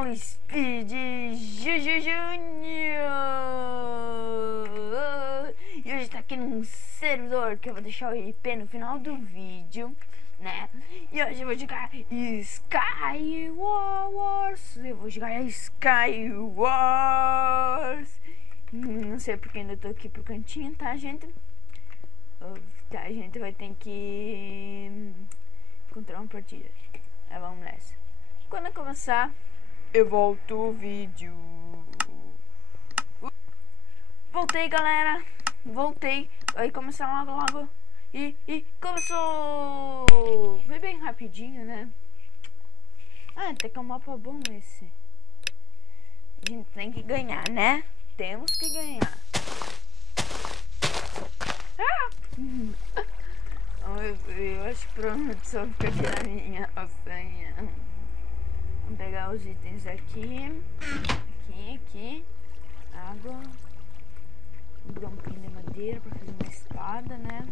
canal Speed Junior. E hoje tá aqui num servidor que eu vou deixar o IP no final do vídeo, né? E hoje eu vou jogar Sky Wars. Eu vou jogar Sky Wars. Não sei porque ainda tô aqui pro cantinho, tá, gente? Tá, a gente vai ter que encontrar uma partida. Vamos nessa. Quando eu começar, eu volto o vídeo. Voltei, galera. Voltei. Vai começar logo. E começou. Foi bem rapidinho, né? Ah, até que é um mapa bom esse. A gente tem que ganhar, né? Temos que ganhar. Ah! Eu acho que provavelmente só fica aqui na minha senha. Vamos pegar os itens aqui. Aqui. Água. Vou pegar um pouquinho de madeira pra fazer uma espada, né?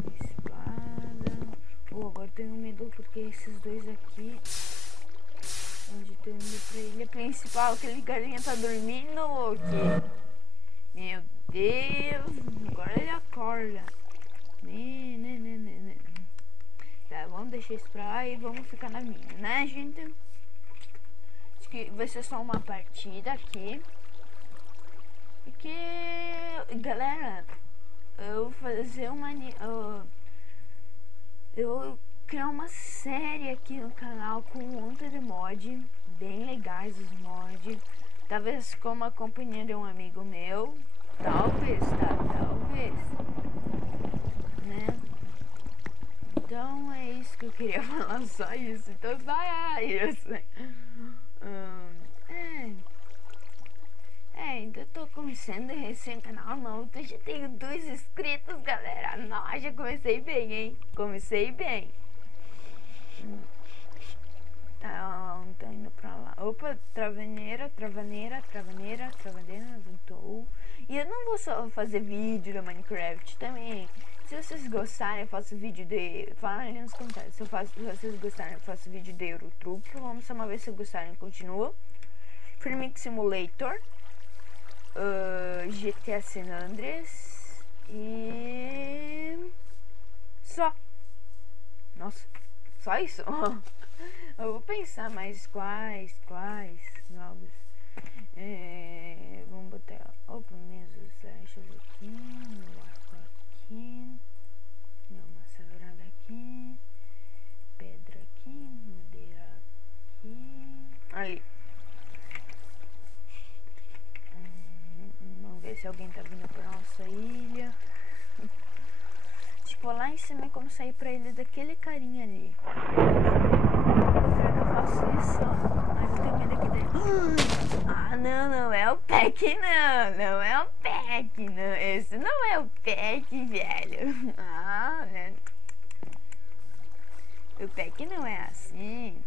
Uma espada. Agora tenho medo porque esses dois aqui. Onde eu tô indo pra ilha principal. Aquele galinha tá dormindo ou o quê? Meu Deus. Agora ele acorda. Tá, vamos deixar isso pra lá e vamos ficar na minha, né, gente? Acho que vai ser só uma partida aqui. Porque, galera, eu vou fazer uma... eu vou criar uma série aqui no canal com um monte de mod. Bem legais os mods. Talvez como a companhia de um amigo meu. Talvez, tá? Talvez. Né? Então é isso que eu queria falar, só isso. Então vai isso. Ainda tô começando recém-canal novo. Eu já tenho 2 inscritos, galera. Nossa, já comecei bem, hein? Comecei bem. Tô indo pra lá. Opa, travaneira. Voltou. E eu não vou só fazer vídeo da Minecraft também. Se vocês gostarem, eu faço vídeo de... Fala ali nos comentários. Se vocês gostarem, eu faço vídeo de Eurotruck. Vamos só uma vez, se gostarem, continua. Farming Simulator. GTA San Andreas. E... Só. Nossa, só isso? Eu vou pensar mais quais jogos. Vamos botar... Opa, mesas, flechas aqui. Meu arco aqui. Uma sagrada aqui. Pedra aqui. Madeira aqui. Ali. Vamos ver se alguém tá vindo pra nossa ilha. Tipo, lá em cima é como sair pra ilha daquele carinha ali. Eu faço isso, mas eu tenho medo aqui dentro. Ah, não é o Peck, não é o Peck, não. Esse não é o Peck, velho. Ah, né? O Peck não é assim.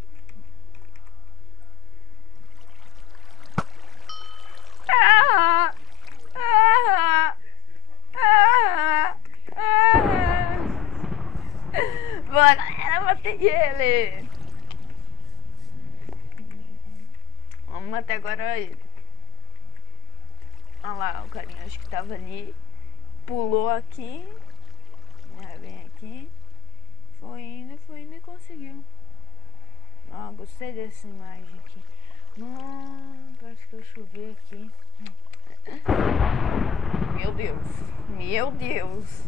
Boa, galera, matei ele. Vamos matar agora ele. Olha lá, o carinha acho que tava ali. Pulou aqui. Vem aqui. Foi indo e conseguiu. Gostei dessa imagem aqui. Parece que eu chovei aqui. Meu Deus.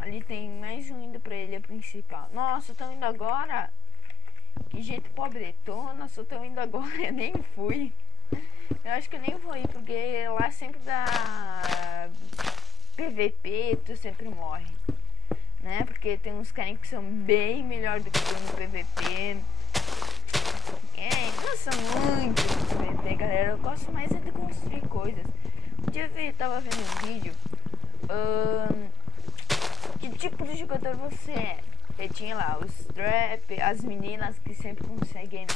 Ali tem mais um indo pra ilha principal. Nossa, estão indo agora? Que gente pobretona, só estão indo agora. Eu nem fui. Eu acho que eu nem vou ir, porque lá sempre dá PVP, tu sempre morre, né? Porque tem uns carinhos que são bem melhor do que tu no PVP. Gosto muito de PVP, galera. Eu gosto mais é de construir coisas. Um dia eu tava vendo um vídeo. Que tipo de jogador você é? E tinha lá os trap, as meninas que sempre conseguem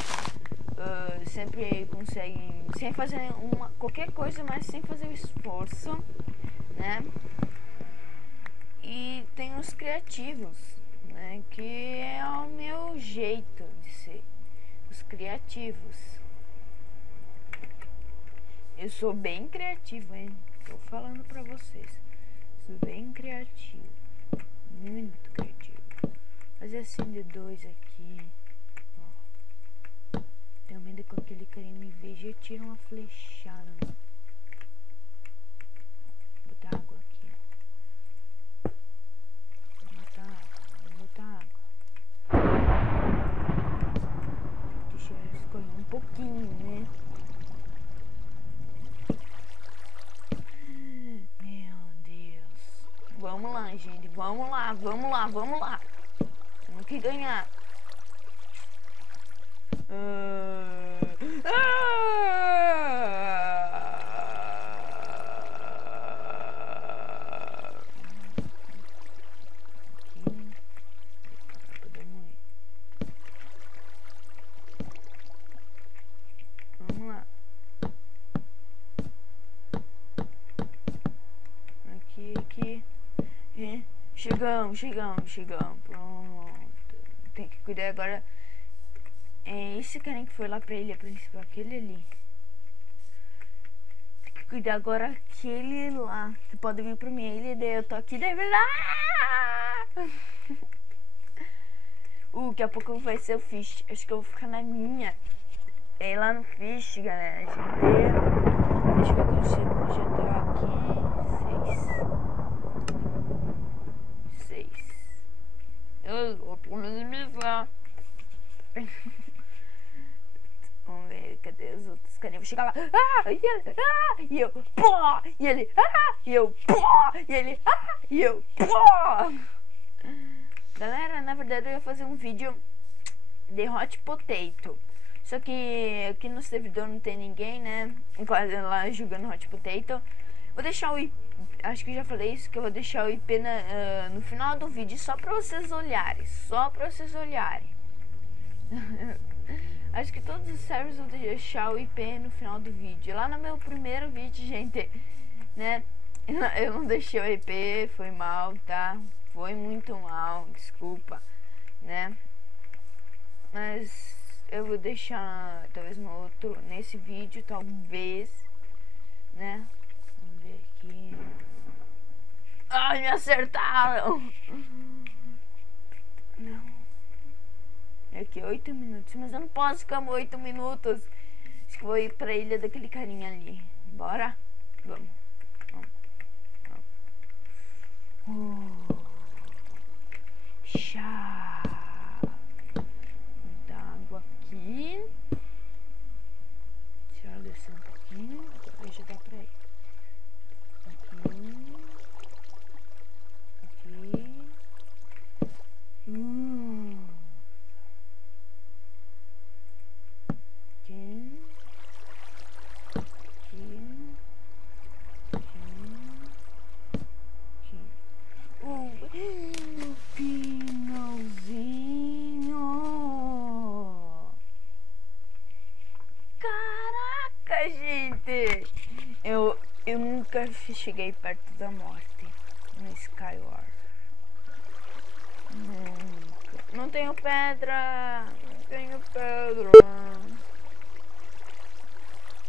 sem fazer qualquer coisa, mas sem fazer o esforço, né? E tem os criativos, né? Que é o meu jeito de ser. Os criativos. Eu sou bem criativo, hein? Tô falando pra vocês. Sou bem criativo. Muito criativo. Fazer assim de 2 aqui. Ó. Tenho medo que aquele carinha me veja e tira uma flechada. Vou botar água aqui. Vou botar água. Vou botar água. Deixa eu escorrer um pouquinho, né? Meu Deus. Vamos lá, gente. Vamos lá, vamos lá, vamos lá. Temos que ganhar. Vamos lá. Aqui. Chegamos. Pronto. Tem que cuidar agora. É esse carinha que foi lá pra ilha principal, aquele ali. Tem que cuidar agora aquele lá. Que pode vir pra minha ilha, daí eu tô aqui, daí daqui a pouco vai ser o Fish. Acho que eu vou ficar na minha. É lá no Fish, galera. Deixa eu ver quando já tô aqui. 6. Eu tô minimizar. Vamos ver, cadê os outros carinhos? Vou chegar lá. E eu, pó! E ele, e eu, pó! E ele, e eu, pó! Galera, na verdade eu ia fazer um vídeo de hot potato. Só que aqui no servidor não tem ninguém, né? Quase lá jogando hot potato. Vou deixar o IP, acho que já falei isso, que eu vou deixar o IP no final do vídeo só pra vocês olharem. Acho que todos os servers vão deixar o IP no final do vídeo. Lá no meu primeiro vídeo, gente, né? Eu não deixei o IP, foi mal, tá? Foi muito mal, desculpa, né? Mas eu vou deixar talvez no outro, nesse vídeo, talvez, né? Vamos ver aqui. Ai, me acertaram! Não. Aqui, 8 minutos. Mas eu não posso ficar 8 minutos. Acho que vou ir pra ilha daquele carinha ali. Bora? Vamos. Chá. Muita água aqui. Deixa eu descer um pouquinho. Pra já dá pra ir. Eu nunca cheguei perto da morte no Skyward. Nunca. Não tenho pedra.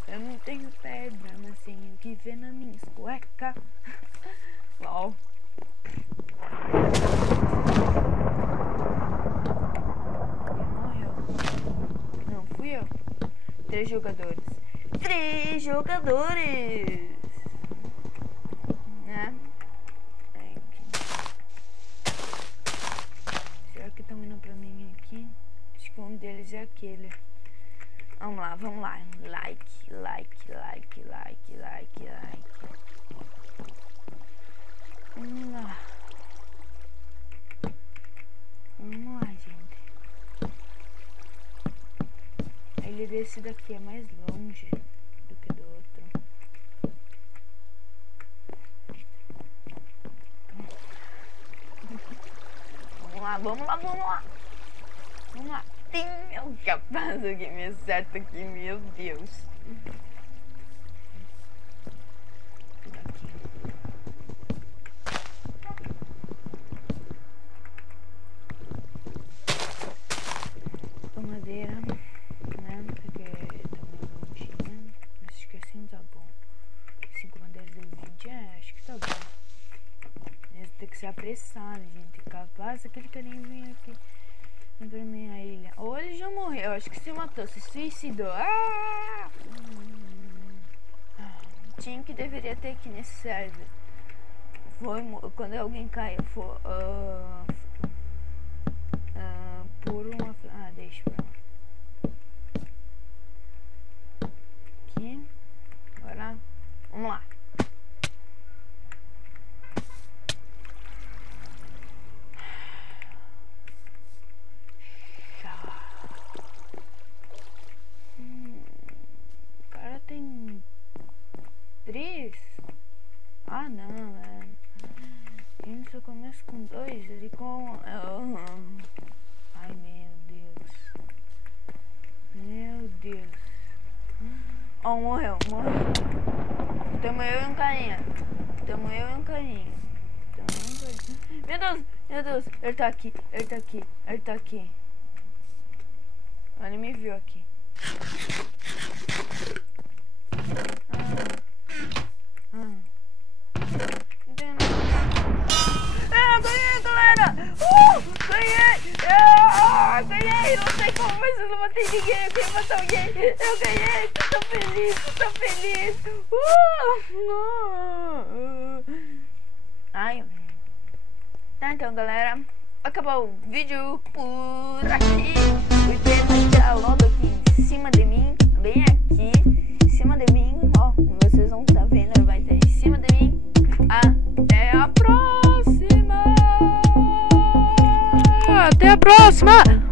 Eu não tenho pedra, mas tenho que ver nas minhas cuecas. Uau. Morreu. Não, fui eu. 3 jogadores. 3 jogadores! Né? Será que estão indo pra mim aqui? Acho que um deles é aquele. Vamos lá. Like. Vamos lá, gente. Ele desse daqui é mais longe do que do outro. Vamos lá. Tem um capaz que me acerta aqui, meu Deus. que ser apressado, gente. Capaz aquele carinha vir aqui pra minha ilha. Ou ele já morreu, acho que se matou, se suicidou. Tinha que deveria ter aqui nesse server. Foi quando alguém caiu, foi por uma. Deixa pra lá. Aqui. Agora, vamos lá. O cara tem 3. Ah, não, velho. Ele só começa com 2, ele com. Ai, meu Deus. Meu Deus. Morreu. Tamo eu e um carinha. Meu Deus, ele tá aqui. Ele me viu aqui. Ganhei, galera! Ganhei! Não sei como, mas eu não matei ninguém. Eu queria matar alguém. Eu ganhei! Tô feliz! Ai. Tá, então, galera. Acabou o vídeo por aqui. O IP tá logo aqui em cima de mim. Bem aqui. Em cima de mim. Ó, vocês vão estar vendo. Vai ter em cima de mim. Até a próxima!